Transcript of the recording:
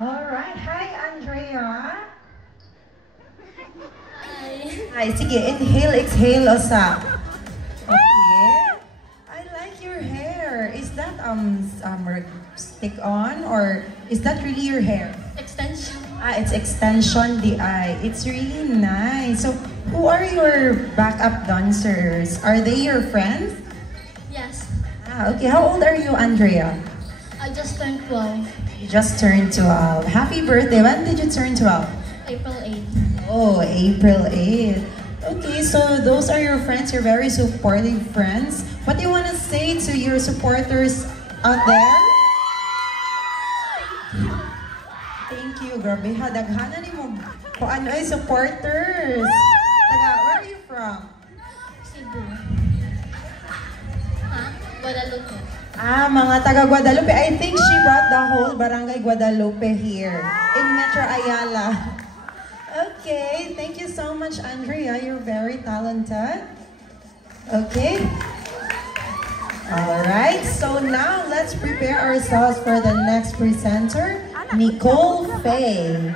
Alright, hi Andrea. Hi. Hi, sige, inhale, exhale, usap. Okay. I like your hair. Is that stick on or is that really your hair? Extension. It's extension the eye. It's really nice. So, who are your backup dancers? Are they your friends? Yes. Okay. How old are you, Andrea? I just turned 12. You just turned 12. Happy birthday. When did you turn 12? April 8th. Oh, April 8th. Okay, so those are your friends, your very supportive friends. What do you want to say to your supporters out there? Thank you. Grabe ha, daghana ni mo. Kung ano ay supporters. Where are you from? Cebu. Ha? Guadalupe. Mga taga Guadalupe. I think she brought the whole barangay Guadalupe here in Metro Ayala. Okay, thank you so much, Andrea. You're very talented. Okay. All right, so now let's prepare ourselves for the next presenter, Nicole Faye.